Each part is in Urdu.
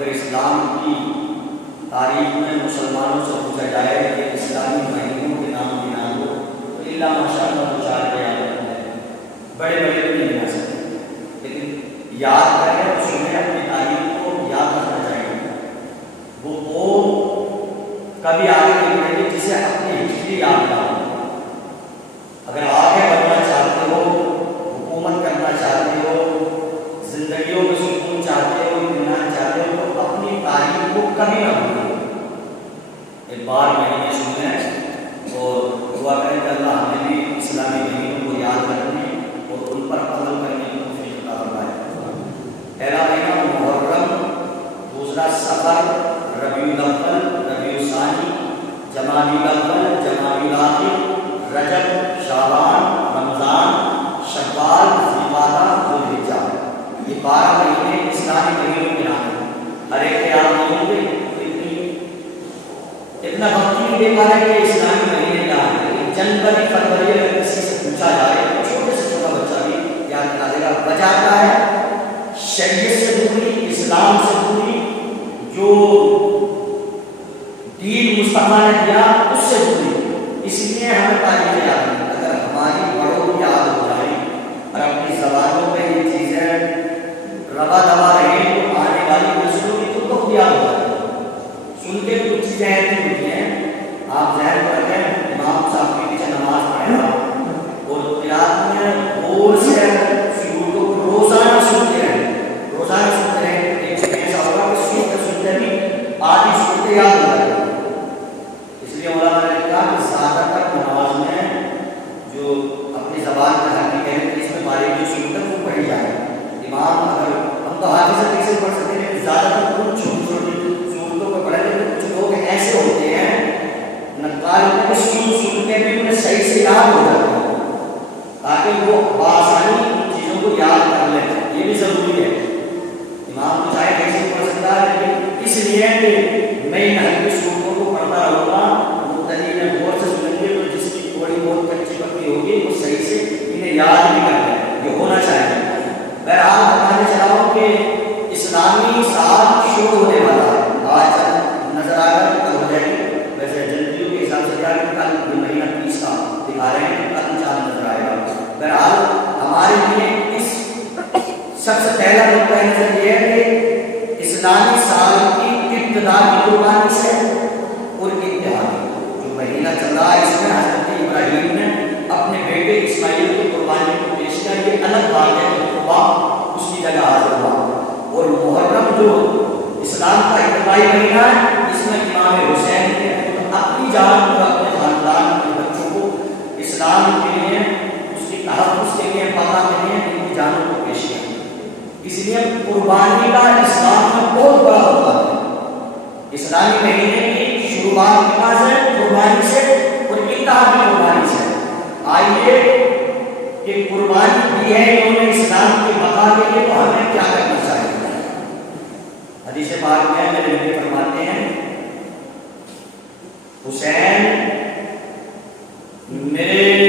اگر اسلام کی تاریخ میں مسلمانوں سے پوچھا جائے کہ اسلامی مہینوں کے نام گنا دو تو اللہ ماشاء اللہ دو چار کے یاد رکھتے ہیں، بڑے بڑے بھی نہیں گنا سکتے، لیکن یاد کریں اور سنیں، اپنی تاریخ کو یاد رکھنا چاہیے۔ وہ کبھی آگے نہیں بڑھے گی جسے اپنی ہسٹری یاد نہ ہو۔ اگر آگے بڑھنا چاہتے ہو، حکومت کرنا چاہتے ہو، زندگیوں میں سکون چاہتے ہو، اطمینان چاہتے ہو، تو اپنی تاریخ کو کبھی نہ بھولو۔ ایک بار مہینے سنیں اور دعا کریں کہ اللہ ہمیں بھی اسلامی مہینوں کو یاد رکھنے اور ان پر عمل کرنے کی توفیق عطا فرمائے۔ پہلا مہینہ محرم، دوسرا صفر، ربیع الاول، ربیع الثانی، جمادی الاول، جمادی الاخر، رجب، شعبان، رمضان، شوال، ذوالقعدہ، ذوالحجہ۔ یہ 12 مہینے اسلامی مہینوں کے نام ہیں۔ ہر ایک کے آپ نہیں ہوں گے، اتنا وقت نہیں دے پا رہے کہ اسلامی مہینے کیا ہیں۔ جنوری فروری اگر کسی سے پوچھا جائے، چھوٹے سے چھوٹا بچہ بھی یاد کرا دے گا۔ وجہ کیا ہے؟ شریعت سے دوری، اسلام سے دوری، جو دین مصطفیٰ نے دیا اس سے دوری۔ اس لیے ہمیں تاریخ یاد ہے۔ اگر ہماری بڑوں کو یاد ہو جائے اور اپنی زبانوں میں یہ چیزیں روا دوا رہیں تو آنے والی نسلوں کی تو خود یاد ہو جائے۔ سن کے کچھ چیزیں ایسی ہوتی ہیں، آپ ذہن میں رکھیں، امام صاحب کے پیچھے نماز پڑھے گا اور قرات میں غور سے سجود کو روزانہ سنتے رہیں، روزانہ سنتے رہیں۔ ایک ایسا ہوگا کہ سنتے سنتے بھی آدھی سنتے یاد ہو جائے گا۔ اس لیے علماء نے کہا کہ زیادہ تر نماز میں جو اپنی زبان میں حرفی کہنے اس میں باریکی سنت وہ پڑھی جائے۔ امام اگر ہم تو حافظ سے پڑھ سکتے ہیں، زیادہ تر کچھ چھوٹی چھوٹی صورتوں کو پڑھے، لیکن کچھ لوگ ایسے ہوتے ہیں نقال ہوتے ہیں سن کے بھی انہیں صحیح سے یاد ہو جاتا ہے تاکہ وہ بآسانی چیزوں کو یاد کر لیں۔ یہ بھی ضروری ہے۔ امام کو چاہے کیسے پڑھ سکتا ہے، لیکن اس لیے کہ میں ان حدیث صورتوں کو پڑھتا رہوں گا، مبتدی میں غور سے سنیں گے تو جس کی تھوڑی بہت کچی پکی ہوگی وہ صحیح سے انہیں یاد نہیں کر لیں۔ یہ ہونا چاہیے۔ بہرحال بتانے چلا ہوں کہ اسلامی سال شروع ہونے والا ہے۔ آج نظر آ کر کل ہو جائے گی، ویسے جنوریوں کے حساب سے کیا کہ کل یہ مہینہ 30 کا دکھا رہے ہیں، کل چاند نظر آئے گا۔ بہرحال ہمارے لیے اس سب سے پہلا نقطہ نظر یہ ہے کہ اسلامی سال کی ابتدا کی قربانی سے اور انتہا جو مہینہ چل رہا ہے اس میں حضرت ابراہیم نے اپنے بیٹے اسماعیل کی قربانی کو پیش کیا۔ یہ الگ بات ہے کہ قربان اس کی جگہ حاضر ہوا۔ اور محرم جو اسلام کا ابتدائی مہینہ ہے، اس میں امام حسین نے اپنی جان اور اپنے خاندان کے بچوں کو اسلام کے لیے، اس کی تحفظ کے لیے، بقا کے لیے ان کی جانوں کو پیش کیا۔ اس لیے قربانی کا اسلام میں بہت بڑا ہوتا ہے۔ اسلامی مہینے کی شروعات کہاں سے؟ قربانی سے اور انتہا بھی قربانی سے۔ آئیے کہ قربانی دی ہے انہوں نے اسلام کی بقا کے لیے، تو ہمیں کیا کرنا چاہیے؟ حدیث پاک میں میرے نبی فرماتے ہیں، حسین میرے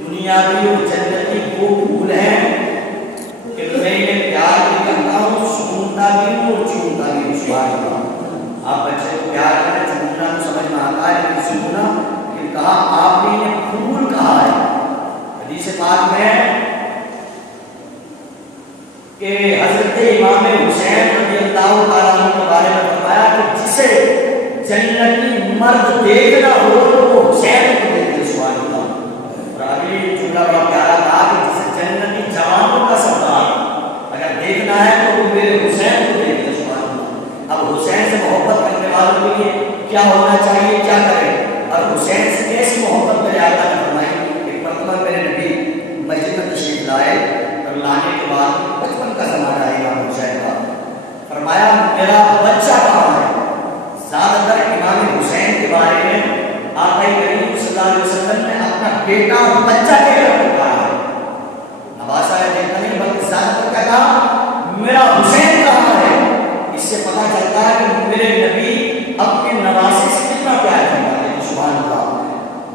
دنیاوی اور جنتی وہ پھول ہیں کہ میں انہیں پیار بھی کرتا ہوں، سونتا بھی ہوں اور چومتا بھی ہوں۔ سبحان اللہ۔ آپ بچے کو پیار کریں، چومنا تو سمجھ میں آتا ہے، لیکن سوننا، لیکن کہا آپ نے انہیں پھول کہا ہے۔ حدیث پاک میں کہ حضرت امام حسین رضی اللہ تعالیٰ عنہ کے بارے میں فرمایا کہ جسے جنتی مرد دیکھنا ہو تو وہ حسین کو دیکھے۔ سبحان اللہ۔ اور ابھی جملہ بڑا پیارا تھا کہ جسے جنتی جوانوں کا سردار اگر دیکھنا ہے تو وہ میرے حسین کو دیکھے۔ سبحان اللہ۔ اب حسین سے محبت کرنے والوں کے لیے کیا ہونا چاہیے، کیا کریں؟ اور حسین سے کیسی محبت میرے آقا نے فرمائی۔ ایک مرتبہ میرے نبی مسجد میں تشریف لائے اور لانے کے بعد بچپن کا زمانہ آئے گا حسین کا، فرمایا میرا بچہ کہاں ہے؟ زیادہ تر امام حسین کے بارے میں آقا کریم صلی اللہ علیہ وسلم نے اپنا بیٹا اور بچہ کہہ کر پکارا ہے۔ نواسا دیکھتا نہیں بلکہ زیادہ تر کہا میرا حسین کہاں ہے؟ اس سے پتہ چلتا ہے کہ میرے نبی اپنے نواسے سے کتنا پیار کرتا ہے۔ سبحان اللہ۔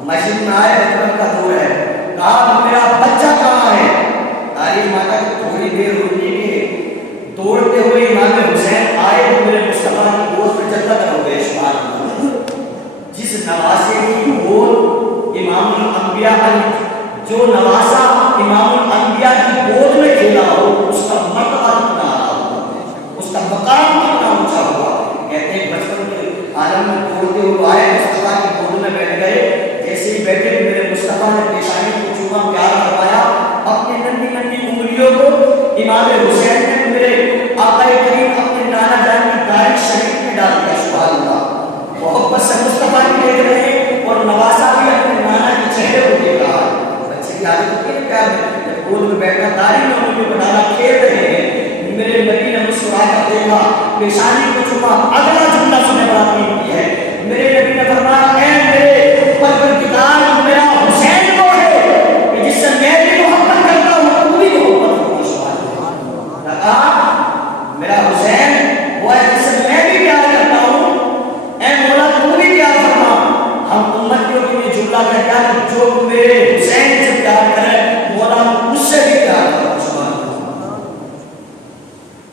مسجد میں آئے، بچپن کا دور ہے، کہا میرا بچہ کہاں ہے؟ تاریخ ماتا کہ تھوڑی دیر رکنے کے دوڑتے ہوئے امام حسین آئے جو نواسا امام الانبیاء کی گود میں کھیلا ہو اس کا مرتبہ کتنا اعلیٰ ہوگا، اس کا مقام کتنا اونچا ہوگا. کہتے ہیں بچپن کے عالم میں دوڑتے ہوئے آئے، مصطفیٰ کی گود میں بیٹھ گئے. جیسے ہی بیٹھے میرے مصطفیٰ نے پیشانی کو چوما، پیار کروایا، اپنی ننھی ننھی انگلیوں کو امام حسین نے میرے آقا کریم اپنے نانا جان کی داڑھی شریف میں ڈال دیا. سبحان اللہ. محبت سے مصطفیٰ بھی دیکھ رہے ہیں اور نواسا بھی اپنے نانا کے چہرے کو دیکھ رہا ہے. بچے کی عادت ہوتی ہے پیار میں، جب گود میں بیٹھا داڑھی میں انگلیوں کو ڈالا، کھیل رہے ہیں. میرے نبی نے مسکرا کر دیکھا، پیشانی کو چوما. اگلا جملہ سنے بڑا قیمتی ہے. میرے نبی نے فرمایا اے میرے پروردگار، میرا حسین وہ ہے کہ جس سے میں بھی محبت کرتا ہوں، تو بھی محبت کرتا. سبحان اللہ. میرا حسین وہ ہے جس سے میں بھی پیار کرتا ہوں، اے مولا تو بھی پیار فرما. ہم امتیوں کے لیے جملہ کہتا ہے کہ جو میرے حسین سے پیار کرے مولا مجھ سے بھی پیار کرتا. سبحان اللہ.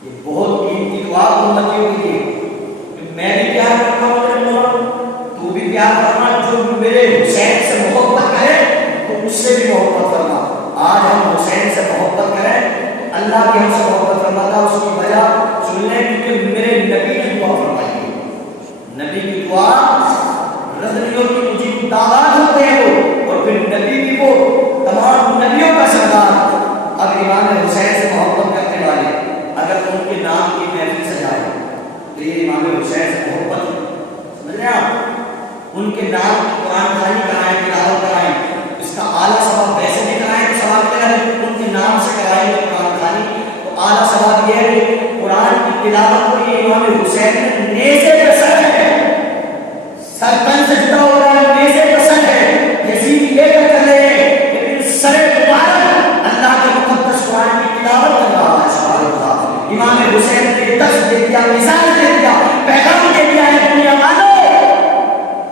یہ بہت قیمتی دعا امتیوں کے لیے کہ میں بھی پیار کرتا ہوں اے مولا تو بھی پیار کرنا. جو میرے حسین سے محبت کرے تو اس سے بھی محبت کرنا. آج ہم حسین سے محبت کریں، اللہ بھی ہم سے محبت فرماتا. اس کی وجہ سن لیں کیونکہ میرے نبی نے دعا فرمائی ہے. نبی کی دعا رضیوں کی مجھے دعوات ہوتے ہیں اور پھر نبی بھی وہ تمام نبیوں کا سردار. اب امام حسین سے محبت کرنے والے اگر ان کے نام کی محفل سجائے تو یہ امام حسین سے محبت سمجھ رہے ہیں آپ. ان کے نام کی قرآن خوانی کرائیں، تلاوت کرائیں. اس کا اعلیٰ ثواب ویسے نہیں کرائیں کہ ثواب کیا ہے، ان کے نام سے کرائیں گے قرآن خوانی تو اعلیٰ ثواب یہ ہے کہ قرآن کی تلاوت کو یہ امام حسین نے نیزے پہ سر ہے، سر تن سے جدا ہو رہا ہے، نیزے پہ سر ہے. یزید یہ کر رہے ہیں لیکن سر مبارک اللہ کے مقدس قرآن کی تلاوت کر رہا ہے. سبحان اللہ. امام حسین نے درس دے دیا، مثال دے دیا، پیغام دے دیا ہے دنیا والوں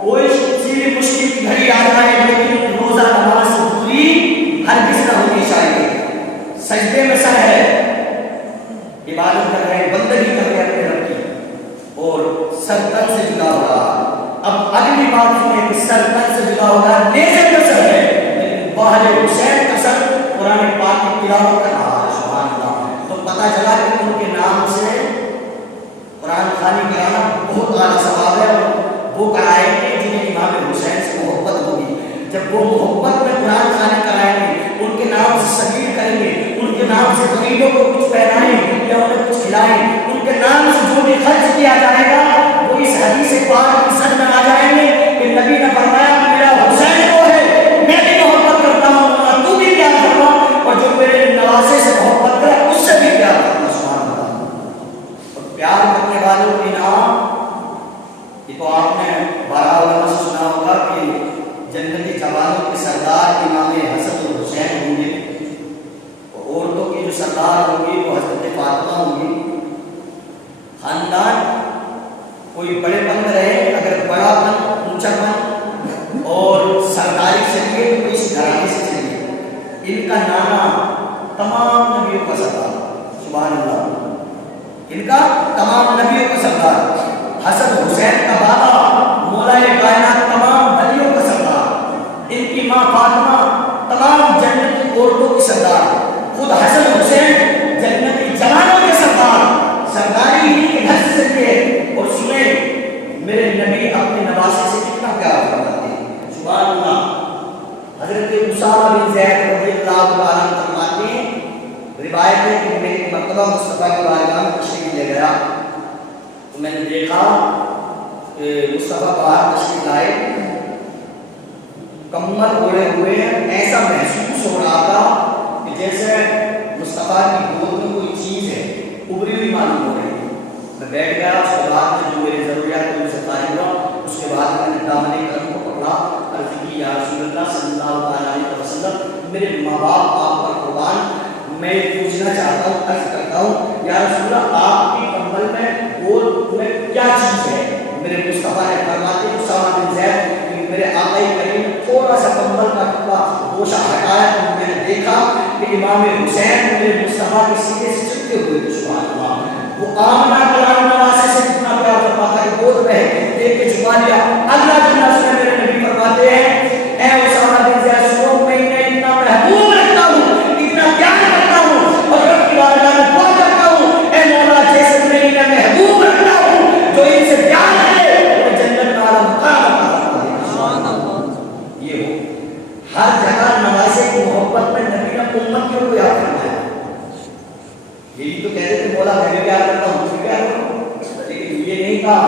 کوئی سی مشکل کی گھڑی آ جائے لیکن روزہ نماز سے دوری ہرگز نہ ہونی چاہیے. سجدے میں سر ہے، عبادت کر رہے ہیں، بندگی کر رہے ہیں اپنے رب کی اور سر تن سے جدا ہو رہا. اب اگلی بات سنیں کہ سر تن سے جدا ہو رہا، نیزے پہ سر ہے لیکن باہر حسین کا سر قرآن پاک کی تلاوت کر رہا ہے. سبحان اللہ. تو پتہ چلا کہ ان کے نام سے قرآن خوانی کرانا بہت اعلیٰ ثواب ہے اور وہ کرائیں گے جنہیں امام حسین سے محبت ہوگی. جب وہ محبت میں قرآن خوانی کرائیں گے، ان کے نام سے سبیل کریں گے، ان کے نام سے غریبوں کو کچھ پہنائیں یا انہیں کچھ کھلائیں، ان کے نام سے جو بھی خرچ کیا جائے گا وہ اس حدیث پاک کی سر میں آ جائیں گے کہ نبی نے فرمایا میرا حسین وہ ہے میں بھی محبت کرتا ہوں، تو بھی پیار کرنا اور جو میرے نواسے سے محبت کرے اس سے بھی پیار کرنا. سبحان اللہ. اور پیار کرنے والوں کے نام یہ تو آپ نے بارہ علماء سے سنا ہوگا کہ جنتی جوانوں کے سردار امام حسن اور حسین ہوں گے، اور عورتوں کی جو سردار ہوگی وہ حضرت فاطمہ ہوگی. خاندان کوئی بڑے پن میں رہے، اگر بڑا پن اونچا پن اور سرداری چلیے تو کوئی اس گھرانے سے چلیے. ان کا نانا تمام نبیوں کا سردار. سبحان اللہ. ان کا تمام نبیوں کا سردار. حسن حسین کا بابا مولا کائنات تمام ولیوں کا سردار. ان کی ماں فاطمہ تمام جنتی عورتوں کی سردار. خود حسن حسین جنتی جوانوں کے سردار. سرداری ہی کے گھر سے چلیے اور سنیں میرے نبی اپنے نواسے سے کتنا پیار کرتے ہیں. سبحان اللہ. حضرت اسامہ بن زید رضی اللہ تعالیٰ عنہ فرماتے ہیں، روایت ہے کہ میں ایک مرتبہ مصطفیٰ کی بارگاہ میں تشریف لے گیا تو میں نے دیکھا کہ مصطفیٰ باہر تشریف لائے، کمر اوڑھے ہوئے ہیں. ایسا محسوس ہو رہا تھا کہ جیسے مصطفیٰ کی گود میں کوئی چیز ہے ابری ہوئی معلوم ہو رہی ہے. میں بیٹھ گیا. اس کے بعد میں جو میری ضروریات ان سے فارغ ہوا. اس کے بعد میں نے دامن کرم کو پکڑا، عرض کی یا رسول اللہ صلی اللہ علیہ وسلم میرے ماں باپ آپ پر قربان، میں پوچھنا چاہتا ہوں، عرض کرتا ہوں یا رسول اللہ آپ کی کمبل میں گود میں کیا چیز ہے؟ میرے مصطفیٰ نے فرماتے اسامہ بن زید کہ میرے آقا کریم نے تھوڑا سا کمبل کا ٹکڑا گوشہ ہٹایا تو میں نے دیکھا کہ امام حسین میرے مصطفیٰ کے سینے سے چپتے ہوئے. سبحان اللہ. وہ آمنہ کلام نواسے سے کتنا پیار فرماتا ہے، گود میں دیکھ کے چھپا لیا. اللہ جل سے میرے نبی فرماتے ہیں اے اسامہ بن زید سنو میں ہر جگہ نوازے کی محبت میں نبی نے امتیوں کو یاد فرمایا. یہی تو کہتے تھے مولا میں بھی پیار کرتا ہوں، تجھے پیار کرتا ہوں، لیکن یہ نہیں کہا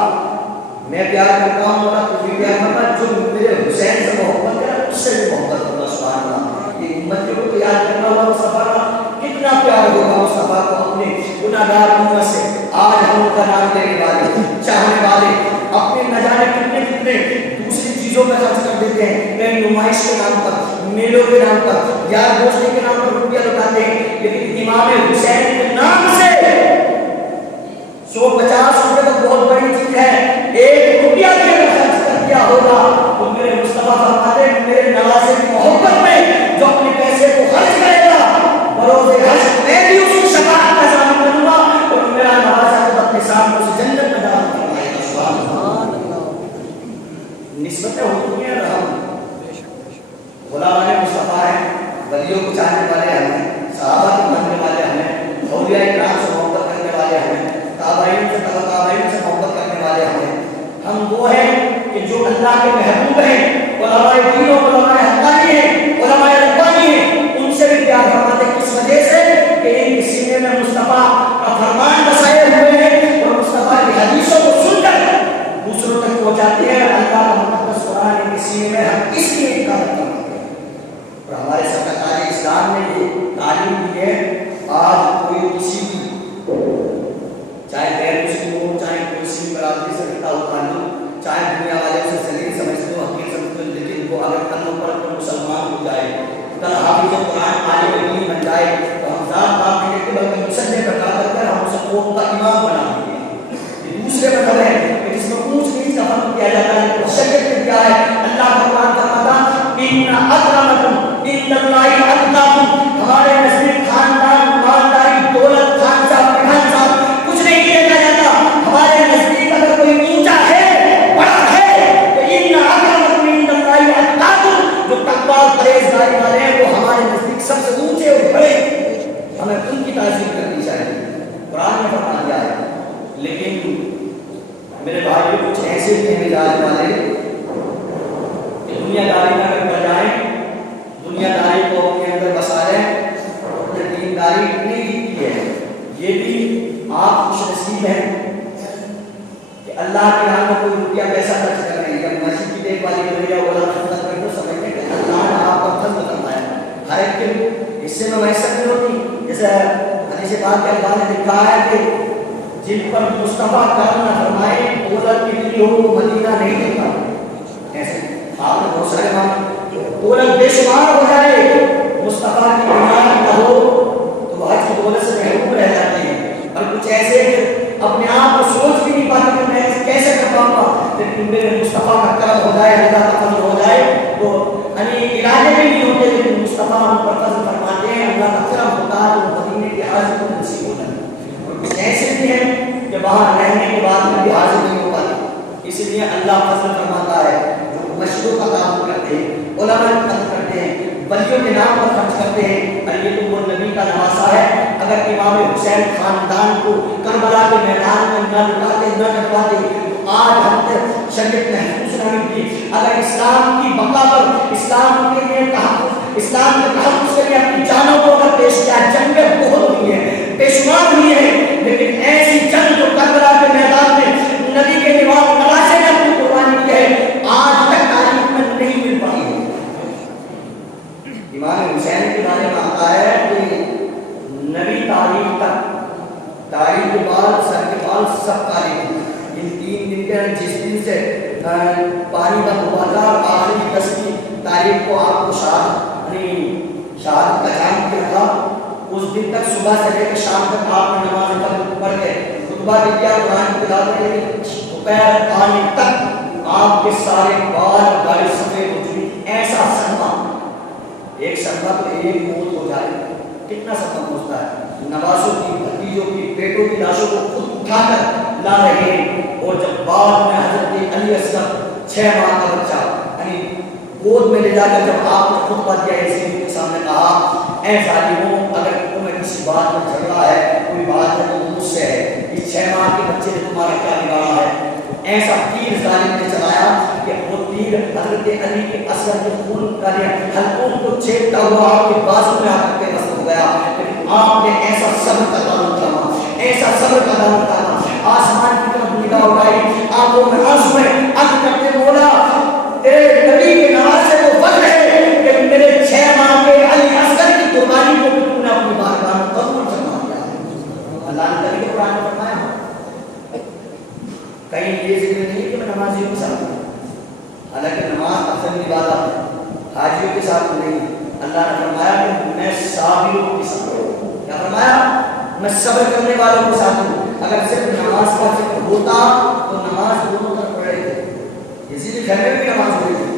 میں پیار کرتا ہوں مولا تو بھی پیار کرتا. جو میرے حسین سے محبت کرا اس سے بھی محبت کرنا. سبحان اللہ. یہ امتیوں کو یاد کرنا ہوا مصطفیٰ کا کتنا پیار ہوگا مصطفیٰ کو اپنے گناہگار امت سے. آج ہم کا نام لینے والے چاہنے والے اپنے نہ جانے کتنے دوسری چیزوں پہ خرچ کر دیتے ہیں. کہیں نمائش کے نام پر، میلوں کے نام پر، یار دوستی کے نام پر روپیہ لگاتے ہیں. لیکن امام حسین کے نام سے 150 روپے تو بہت بڑی چیز ہے. 1 روپیہ بھی اگر خرچ کر دیا ہوگا تو میرے مصطفیٰ فرماتے ہیں میرے نوازے کی محبت میں جو اپنے پیسے کو خرچ کرے گا بروز حشر میں بھی اس کی شفاعت کا ضامن بنوں گا اور میرا نوازا کو اپنے سامنے سے جنت میں داخل فرمائے گا. سبحان اللہ. نسبتیں ہوتی ہیں. رحم غلامان مصطفیٰ ہیں، ولیوں کو چاہنے والے ہمیں، صحابہ کو ماننے والے ہمیں، اولیاء کرام سے محبت کرنے والے ہمیں، تابعین سے محبت کرنے والے ہمیں. ہم وہ ہیں کہ جو اللہ کے محبوب ہیں، علماء دین و علماء حقانی ہیں، علماء ربانی ہیں. ان سے بھی پیار فرماتے ہیں. کس وجہ سے کہ ان کے سینے میں مصطفیٰ کا فرمان بسائے ہوئے ہیں اور مصطفیٰ کی حدیثوں کو سن کر دوسروں تک پہنچاتے ہیں. اللہ کا مقدس قرآن ان کے سینے میں ہم اس لیے انکار کرتے ہیں. اور ہمارے سرکار اسلام نے یہ تعلیم دی ہے. آج کوئی کسی بھی چاہے غیر مسلم ہو، چاہے کسی بھی برادری سے رکھتا ہو تعلق، چاہے دنیا والے اسے ذلیل سمجھتے ہو، حقیر سمجھتے ہو، لیکن وہ اگر کلمہ پڑھ کر مسلمان ہو جائے، کل حافظ قرآن عالم دین بن جائے تو ہم ذات بات نہیں دیتے بلکہ مسلم بتا کر ہم اسے قوم کا امام بنا دیں گے. یہ دوسرے مطلب ہے کہ جس میں اونچ نیچ کا فرق کیا جاتا ہے. تو شریعت نے دیا ہے. اللہ کا قرآن فرماتا ان اکرمکم عند اللہ اتقاکم. ہمارے نزدیک خاندان، مالداری، دولت، خان صاحب، پٹھان صاحب کچھ نہیں دیکھا جاتا. ہمارے نزدیک اگر کوئی اونچا ہے، بڑا ہے تو ان اکرمکم عند اللہ اتقاکم. جو تقویٰ اور پرہیزگاری والے ہیں وہ ہمارے نزدیک سب سے اونچے اور بڑے، ہمیں ان کی تعظیم کرنی چاہیے. قرآن نے فرما دیا ہے. لیکن میرے بھائی کچھ ایسے بھی ہیں مزاج والے کہ دنیا داری میں اگر بجائیں، دنیا داری کو اپنے اندر بسا لیں، اپنے دینداری اتنی کی ہے. یہ بھی آپ خوش نصیب ہیں کہ اللہ کے راہ میں کوئی روپیہ پیسہ خرچ کر رہے ہیں. جب مسجد کی دیکھ بھالی کر رہی ہے وہ خدمت کر دو، سمجھتے ہیں کہ اللہ نے آپ کا فضل کرنا ہے. ہر ایک کے حصے میں میسر نہیں ہوتی. جیسے حدیث پاک کے اللہ نے لکھا ہے کہ جن پر مصطفیٰ کرم نہ فرمائے دولت کتنی ہو وہ مدینہ نہیں دیتا. ایسے آپ نے بہت سارے مانگ دولت بے شمار ہو جائے، مصطفیٰ کی بنیاد نہ ہو تو وہ حج کی دولت سے محروم رہ جاتے ہیں. اور کچھ ایسے اپنے آپ کو سوچ بھی نہیں پاتے کہ میں کیسے کر پاؤں گا. لیکن میرے مصطفیٰ کا کرم ہو جائے، اللہ کا فضل ہو جائے تو یعنی ارادے بھی نہیں ہوتے لیکن مصطفیٰ ہم پر فضل فرماتے ہیں. اللہ کا کرم ہوتا ہے تو مدینے کی حاضر کو نصیب ہوتا ہے. ایسے بھی ہیں کہ باہر رہنے کے بعد میں بھی حاضر نہیں ہو پاتی. اس لیے اللہ فضل فرماتا ہے. جو مشروں کا کام کرتے ہیں، علماء کا قدر کرتے ہیں، ولیوں کے نام پر خرچ کرتے ہیں. اور یہ تو وہ نبی کا نواسا ہے. اگر امام حسین خاندان کو کربلا کے میدان میں نہ لٹاتے نہ کٹواتے تو آج ہم تک شریعت محفوظ نہ ملتی. اگر اسلام کی بقا پر، اسلام کے لیے تحفظ، اسلام کے تحفظ کے لیے اپنی جانوں کو اگر پیش کیا، جنگیں بہت ہوئی ہیں، بے شمار ہوئی ہیں، لیکن ایسی جنگ جو کربلا کے میدان میں نبی کے نواسے نے اپنی قربانی کی ہے آج تک تاریخ میں نہیں مل پائی ہے. امام حسین کے بارے میں آتا ہے کہ نبی تاریخ تک، تاریخ کے بعد سر کے بال سب تاریخ ان 3 دن کے جس دن سے پانی کا مبادلہ آخری 10 کی تاریخ کو آپ کو شہادت کا ٹائم کیا تھا. اس دن تک صبح سے لے کر شام تک آپ نے نماز پڑھ کے خطبہ بھی کیا، قرآن کی تلاوت کی، دوپہر پانی تک آپ کے سارے بال گاڑی سفید ہو چکی. ایسا صدمہ، ایک صدمہ تو ایک موت ہو جائے کتنا صدمہ پہنچتا ہے. نوازوں کی، بھتیجوں کی، بیٹوں کی لاشوں کو خود اٹھا کر لا رہے ہیں. اور جب بعد میں حضرت علی اصغر 6 ماہ کا بچہ یعنی گود میں لے جا کر جب آپ نے خطبہ دیا اسی کے سامنے کہا اے ظالموں اگر تمہیں کسی بات میں جھگڑا ہے، کوئی بات ہے تو مجھ سے ہے. اس 6 ماہ کے بچے نے تمہارا کیا بگاڑا ہے؟ ایسا تیر ظالم نے چلایا کہ وہ تیر حضرت علی کے اثر کے خون کا حلقوں کو چھیدتا ہوا آپ کے بازو میں آ کر کے وصل ہو گیا، لیکن آپ نے ایسا صبر کا دامن تھاما، ایسا صبر کا دامن تھاما، آسمان کی طرف نگاہ اٹھائی، آنکھوں میں آنسو ہے، عرض کرتے مولا تیرے نبی کے نواز سے وہ فضل ہے کہ میرے 6 ماہ کے علی اصغر کی قربانی کو بھی تم نے اپنی بارگاہ میں قبول فرما دیا ہے۔ اللہ نے نبی کے قرآن میں فرمایا کہیں یہ ذکر نہیں کہ میں نمازیوں کے ساتھ ہوں، حالانکہ نماز افضل عبادت ہے، حاجیوں کے ساتھ نہیں۔ اللہ نے فرمایا کہ میں صابروں کے ساتھ ہوں، کیا فرمایا؟ میں صبر کرنے والوں کے ساتھ ہوں۔ اگر صرف نماز کا ذکر ہوتا تو نماز دونوں طرف پڑھ رہے تھے، اسی لیے گھر میں بھی نماز پڑھی تھی۔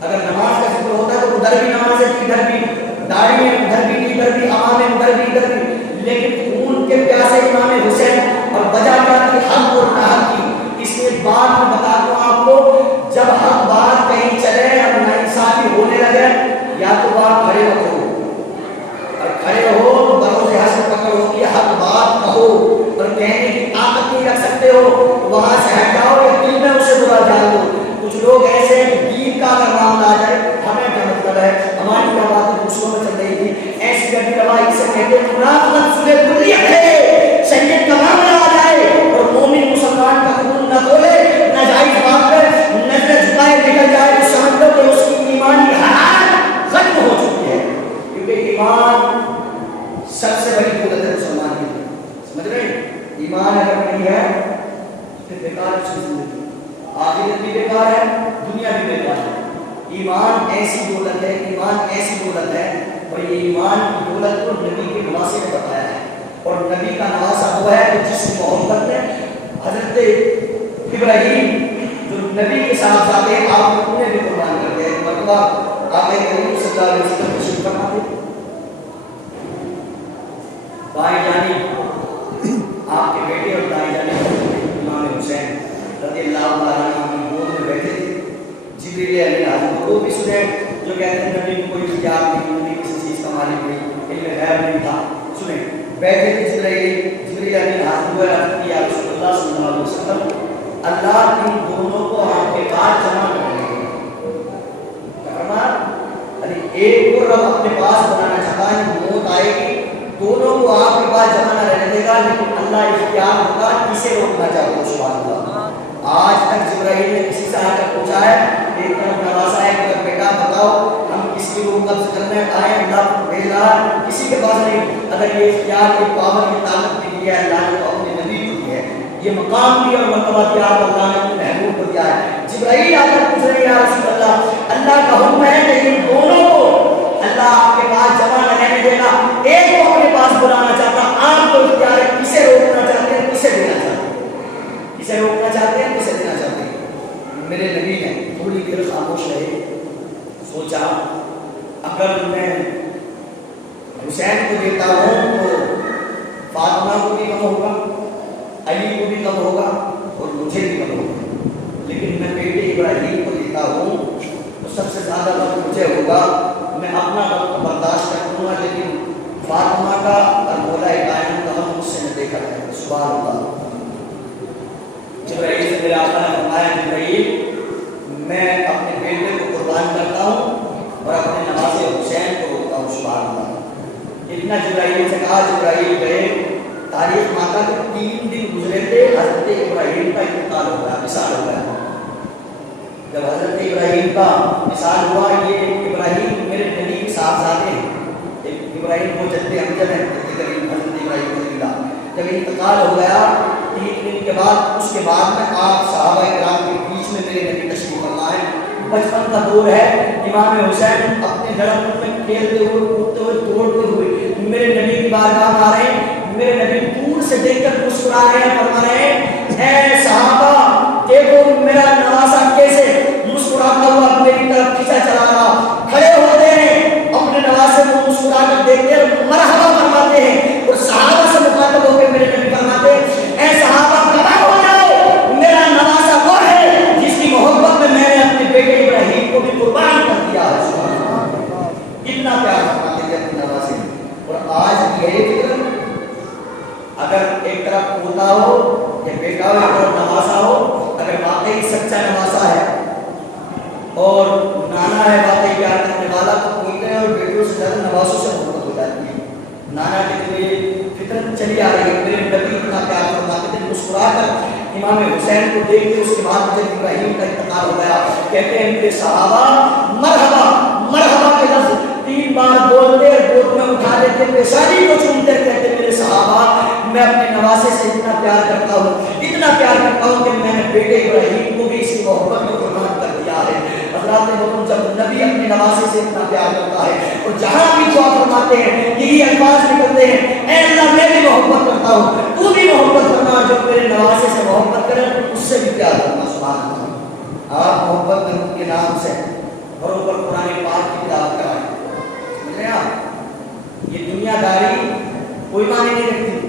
اگر نماز کا ذکر ہوتا تو ادھر بھی نماز ہے، ادھر بھی داڑھی میں ادھر بھی ادھر بھی امام ادھر بھی ادھر بھی، لیکن خون کے پیاسے امام حسین اور وجہ کیا تھی؟ حق اور ناحق کی۔ اس لیے بات میں بتا دوں آپ کو، جب حق بات کہیں چلے اور ناانصافی ہونے لگے، یا تو آپ کھڑے رہو، اور کھڑے رہو تو بروز حسن پکڑ ہو کہ حق بات کہو، اور کہنے کی طاقت نہیں رکھ سکتے ہو وہاں سے ہٹ جاؤ یا دل میں اسے برا جان دو۔ کچھ لوگ ایسے ہیں کہ دین کا اگر معاملہ آ جائے ہمیں کیا مطلب ہے، ہماری کیا بات دوسروں میں چل رہی تھی، ایسی گڈی روائی سے کہتے ہیں منافقت سنے کلیت ہے، شریعت کا معاملہ آ جائے اور مومن مسلمان کا خون نہ کھولے، ناجائز بات پر نظر جھکائے نکل جائے تو سمجھ لو کہ اس کی ایمانی حالت ختم ہو چکی ہے، کیونکہ ایمان سب سے بڑی دولت ہے مسلمان کی، سمجھ رہے ہیں؟ ایمان اگر نہیں ہے پھر بیکار چیز نہیں، آخرت بھی بیکار ہے، دنیا بھی بیکار ہے۔ ایمان ایسی دولت ہے، ایمان ایسی دولت ہے، اور یہ ایمان کی دولت کو نبی کے نواسے نے بتایا ہے، اور نبی کا نواسا وہ ہے کہ جس کی محبت نے حضرت ابراہیم جو نبی کے ساتھ جاتے ہیں آپ نے انہیں بھی قربان کر دیا۔ ایک مرتبہ آپ کریم صلی اللہ علیہ وسلم تشریف فرما تھے، بائیں جانب آپ کے بیٹے اور دائیں جانب امام حسین رضی اللہ تعالیٰ عنہ کی گود میں بیٹھے تھے۔ جبریل علیہ السلام وہ بھی سنے جو کہتے ہیں نبی کو کوئی اختیار نہیں، نبی کسی چیز کا مالک نہیں، علم غیب نہیں تھا، سنیں بیٹھے تھے جبریل علیہ السلام کو عرض کیا رسول اللہ صلی اللہ علیہ وسلم اللہ ان دونوں کو آپ کے پاس جمع کر لیں گے، یعنی ایک کو رب اپنے پاس بنانا چاہتا ہے، موت آئے گی دونوں کو آپ کے پاس جمع نہ رہنے دے گا، لیکن اللہ اختیار ہوگا کسے روکنا چاہتا ہے۔ سبحان اللہ، آج تک جبرائیل نے کسی سے آ کر پوچھا ہے، ایک طرف نواسا ہے، ایک طرف بیٹا، بتاؤ ہم کس کی روح قبض کرنے آئے، اللہ بھیج رہا کسی کے پاس نہیں۔ اگر یہ اختیار، یہ پاور، یہ طاقت دی ہے اللہ نے تو اپنے نبی کو دی ہے، یہ مقام بھی اور مرتبہ دیا اللہ نے اپنے محبوب کو دیا ہے۔ جبرائیل آ کر پوچھ رہے ہیں یا رسول اللہ کا حکم ہے کہ ان دونوں کو اللہ آپ کے پاس جمع نہ رہنے دے گا، ایک کو اپنے پاس بلانا چاہتا، آپ کو اختیار ہے، کسے روکنا چاہتے ہیں، کسے دینا چاہتے ہیں، کسے روکنا چاہتے ہیں، کسے دینا چاہتے ہیں۔ میرے نبی نے تھوڑی دیر خاموش رہے، سوچا اگر میں حسین کو دیتا ہوں تو فاطمہ کو بھی کم ہوگا، علی کو بھی کم ہوگا اور مجھے بھی کم ہوگا، لیکن میں بیٹے ابراہیم کو دیتا ہوں تو سب سے زیادہ وقت مجھے ہوگا، میں اپنا وقت برداشت کروں گا، لیکن فاطمہ کا اور مولا کائنات کا وقت مجھ سے نہ دیکھا جائے۔ سبحان اللہ۔ جبرائیل سے میرے آقا نے فرمایا جبرائیل میں اپنے بیٹے کو قربان کرتا ہوں اور اپنے نواسے حسین کو روکتا ہوں۔ سبحان اللہ۔ اتنا جبرائیل سے کہا، جبرائیل گئے، تاریخ ماتا کے 3 دن گزرے تھے، حضرت ابراہیم کا انتقال ہو گیا، مثال ہو گیا۔ جب حضرت ابراہیم کا مثال ہوا، یہ ابراہیم میرے نبی کے صاحبزادے ہیں، ابراہیم کو جد امجد ہے، حضرت ابراہیم خلیل اللہ، جب انتقال ہو گیا 3 دن کے بعد، اس کے بعد میں آپ صحابہ کرام کے بیچ میں میرے نبی تشریف فرما ہے۔ بچپن کا دور ہے، امام حسین اپنے لڑکوں میں کھیلتے ہوئے، کودتے ہوئے، دوڑتے ہوئے میرے نبی کی بارگاہ میں آ رہے ہیں، میرے نبی دور سے دیکھ کر مسکرا رہے ہیں، فرما رہے ہیں اے صحابہ دیکھو میرا نواسا کیسے مسکراتا ہوا میری طرف کھینچا چلا رہا، کھڑے ہوتے ہیں اپنے نواسے کو مسکرا کر دیکھتے ہیں، مرحبا فرماتے ہیں، اور صحابہ سے مخاطب ہو کے میرے نبی فرماتے ہیں اے صحابہ کبا ہو جاؤ، میرا نواسا وہ ہے جس کی محبت میں میں نے اپنے بیٹے ابراہیم کو بھی قربان کر دیا ہے۔ کتنا پیار فرماتے ہیں اپنے نواسے، اور آج یہ فکر اگر ایک طرف پوتا ہو یا بیٹا ہو یا نواسا ہو، اگر واقعی سچا نواسا زیادہ نوازوں سے محبت ہو جاتی ہے. نانا کے لیے فطرت چلی آ رہی ہے. میرے نبی اتنا پیار فرماتے تھے, مسکرا کر امام حسین کو دیکھ کے اس کے بعد مجھے ابراہیم کا انتقال ہو گیا. کہتے ہیں میرے صحابہ مرحبا مرحبا کے لفظ 3 بار بولتے, گود میں اٹھا لیتے, پیشانی کو چومتے, کہتے میرے صحابہ میں اپنے نواسے سے اتنا پیار کرتا ہوں, اتنا پیار کرتا ہوں کہ میں نے بیٹے ابراہیم کو بھی اس کی محبت کو قربان کر دیا ہے. حضرات محترم, جب نبی اپنے نواسے سے اتنا پیار کرتا ہے اور جہاں بھی دعا فرماتے ہیں یہی الفاظ نکلتے ہیں, اے اللہ میں بھی محبت کرتا ہوں, تو بھی محبت کرنا, جو میرے نواسے سے محبت کرے اس سے بھی پیار کرنا. سبحان اللہ. آپ محبت درود کے نام سے اور اوپر قرآن پاک کی تلاوت کرائیں. سمجھ رہے ہیں آپ, یہ دنیا داری کوئی معنی نہیں رکھتی.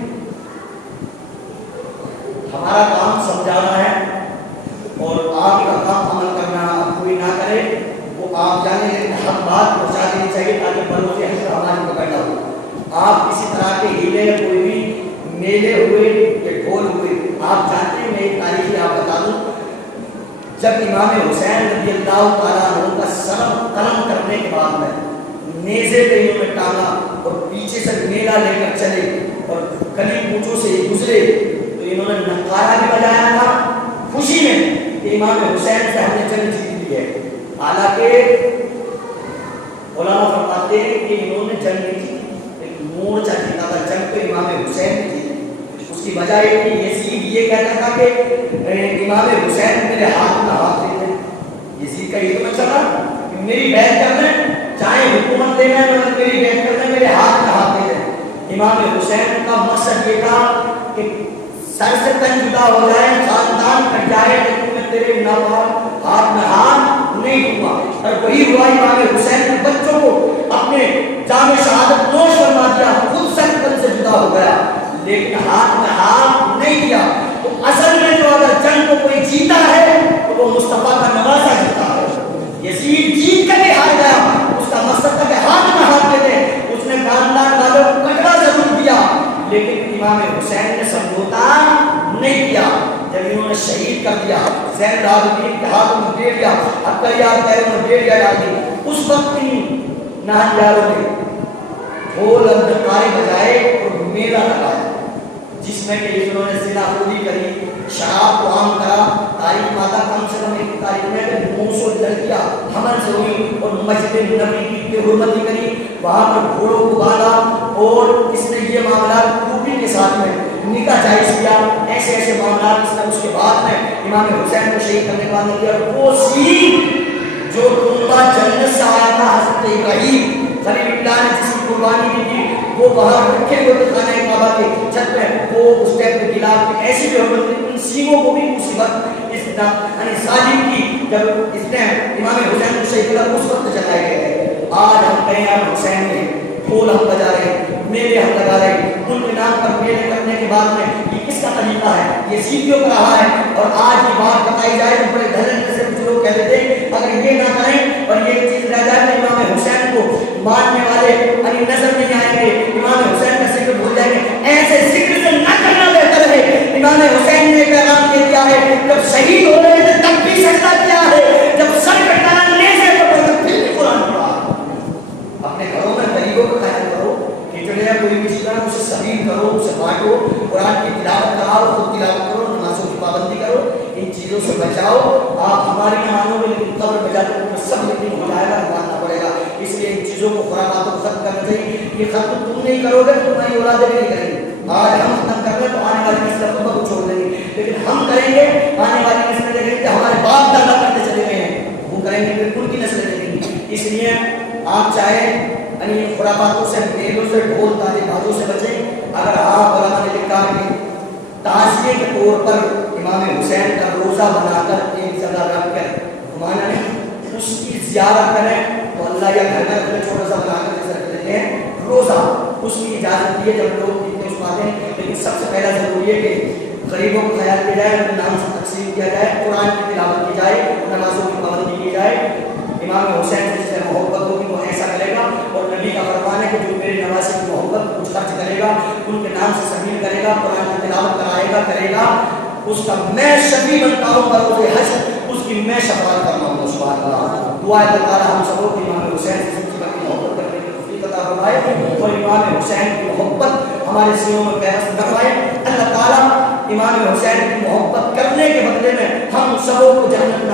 ہمارا کام سمجھانا ہے اور آپ کا کام عمل کرنا. کوئی نہ کرے وہ آپ جانے, لیکن حق بات پہنچا دینی چاہیے تاکہ بلوں سے حشر ہماری پکڑ نہ ہو. آپ کسی طرح کے ہیلے یا کوئی بھی میلے ہوئے یا ڈھول ہوئے, آپ جانتے ہیں, میں ایک تاریخی آپ بتا دوں, جب امام حسین رضی اللہ تعالیٰ عنہ کا سر قلم کرنے کے بعد میں نیزے پہ انہوں نے ٹانگا اور پیچھے سے میلہ لے کر چلے اور کلی کوچوں سے گزرے تو انہوں نے نقارہ بھی بجایا تھا خوشی میں کہ امام حسین سے ہم نے جنگ جیت لی ہے. حالانکہ علماء فرماتے ہیں کہ انہوں نے جنگ نہیں جیتی, ایک مورچہ جیتا تھا, جنگ تو امام حسین نے جیتی. اس کی وجہ یہ کہ یزید یہ کہتا تھا کہ امام حسین میرے ہاتھ میں ہاتھ دیتے. یزید کا یہ تو مقصد تھا کہ میری بیعت کرنا, چاہے حکومت دینا ہے مگر میری بیعت کرنا, میرے ہاتھ میں ہاتھ دے دیں. امام حسین کا مقصد یہ تھا کہ سر سے تن جدا ہو جائے, خاندان کٹ جائے, لیکن میں تیرے ناپاک ہاتھ میں ہاتھ نہیں دوں گا. اور وہی ہوا, امام حسین کے بچوں کو اپنے جام شہادت نوش فرما دیا, خود سر تن سے جدا ہو گیا لیکن ہاتھ میں ہاتھ نہیں دیا. تو اصل میں جو اگر جنگ کو کوئی جیتا ہے تو وہ مصطفیٰ کا نوازا جیتا ہے. یزید جیت کر کے ہار گیا, اس کا مقصد تھا کہ ہاتھ میں ہاتھ دے دے. اس نے خاندان والوں کو کٹڑا ضرور دیا لیکن امام حسین نے سمجھوتا نہیں کیا. جب انہوں نے شہید کر دیا, زین العابدین کے ہاتھوں میں دے دیا, عقلیات پیروں میں دے دیا ڈال دی, اس وقت نہنجاروں نے ڈھول اور نقارے بجائے اور میلہ لگایا جس میں کہ انہوں نے زنا خوری کری, شراب کو عام کرا. تاریخ مادہ کم سے کم ایک تاریخ میں کہ 900 لڑکیاں حمل سے ہوئی اور مسجد نبی کی حرمتی کری, وہاں پر گھوڑوں کو باندھا اور اس نے یہ معاملات خوبی کے ساتھ میں نکاح جائز کیا. ایسے ایسے معاملات اس نے اس کے بعد میں امام حسین کو شہید کرنے کے بعد نے کیا. وہ سین جو کنبہ جنت سے آیا تھا حضرت ابراہیم خلیل اللہ نے جس کی قربانی کی تھی, وہ وہاں رکھے ہوئے خانہ کعبہ کے چھت میں, وہ اس ٹائم پہ گلاف کی ایسی بھی حرمت تھی, ان سینگوں کو بھی مصیبت اس یعنی ظالم کی جب اس نے امام حسین کو شہید کیا اس وقت جلائے گئے. آج ہم کہیں امام حسین نے ڈھول ہم بجا رہے ہیں, میلے ہم لگا رہے ہیں, ان کے نام پر میلے کرنے کے بعد میں یہ کس کا طریقہ ہے, یہ سیدھیوں کا رہا ہے. اور آج یہ بات بتائی جائے تو بڑے دھرن سے کچھ لوگ کہتے تھے اگر یہ نہ کریں اور یہ چیز رہ جائے تو امام حسین کو ماننے والے علی نظر نہیں آئیں گے, امام حسین کا ذکر بھول جائیں گے. ایسے ذکر سے نہ کرنا بہتر ہے. امام حسین نے پیغام دے دیا ہے, جب شہید ہو رہے تھے تب بھی سجدہ کیا ہے, جب سر کٹانا نیزے پکڑ کر پھر بھی قرآن پڑھا. اپنے گھروں میں غریبوں کا خیال کرو, کھچڑے یا کوئی بھی چیز کرو اسے سبیل کرو, اسے بانٹو, قرآن کی تلاوت کراؤ, خود تلاوت کرو, نمازوں کی پابندی کرو, ان چیزوں سے بچاؤ. آپ ہماری نہ مانو گے لیکن قبر میں جا کر سب یقین ہو جائے گا, ماننا پڑے گا. اس لیے ان چیزوں کو خرافاتوں کو ختم کرنا چاہیے. یہ ختم تم نہیں کرو گے تو تمہاری اولادیں بھی نہیں کریں گے. آج ہم ختم کر رہے تو آنے والی نسلیں تم کو چھوڑ دیں گے, لیکن ہم کریں گے آنے والی نسلیں دیکھیں گے ہمارے باپ دادا کرتے چلے گئے ہیں, وہ کریں گے پھر ان کی نسلیں دیکھیں گی. اس لیے آپ چاہیں یعنی خرافاتوں سے, میلوں سے, ڈھول تالی بازوں سے بچیں. اگر آپ علماء نے لکھا کہ تعزیے کے طور پر امام حسین کا روزہ بنا کر ایک جگہ رکھ کر گھمانا نہیں, اس کی زیارت کریں تو اللہ یا گھر میں چھوٹا سا بنا کر جیسے رکھ دیتے ہیں روزہ, اس کی اجازت دی ہے جب لوگ اتنے اس پاتے ہیں. لیکن سب سے پہلا ضروری ہے کہ غریبوں کو خیال کیا جائے, ان کے نام سے تقسیم کیا جائے, قرآن کی تلاوت کی جائے, نمازوں کی پابندی کی جائے. امام حسین سے جس سے محبت ہوگی وہ ایسا کرے گا, اور نبی کا فرمان ہے کہ جو میرے نواسے کی محبت کچھ خرچ کرے گا, ان کے نام سے سبیل کرے گا, قرآن کی تلاوت کرے گا, اس کا میں شفیع بنتا ہوں بروز حشر, اس کی میں شفاعت کرنا ہوں. سبحان اللہ. دعا ہے اللہ تعالی ہم سب کو امام حسین سے محبت کرنے کی توفیق فرمائے اور امام حسین کی محبت ہمارے سینوں میں پیوست کروائے. اللہ تعالیٰ امام حسین کی محبت کرنے کے بدلے میں ہم سبوں کو جنت میں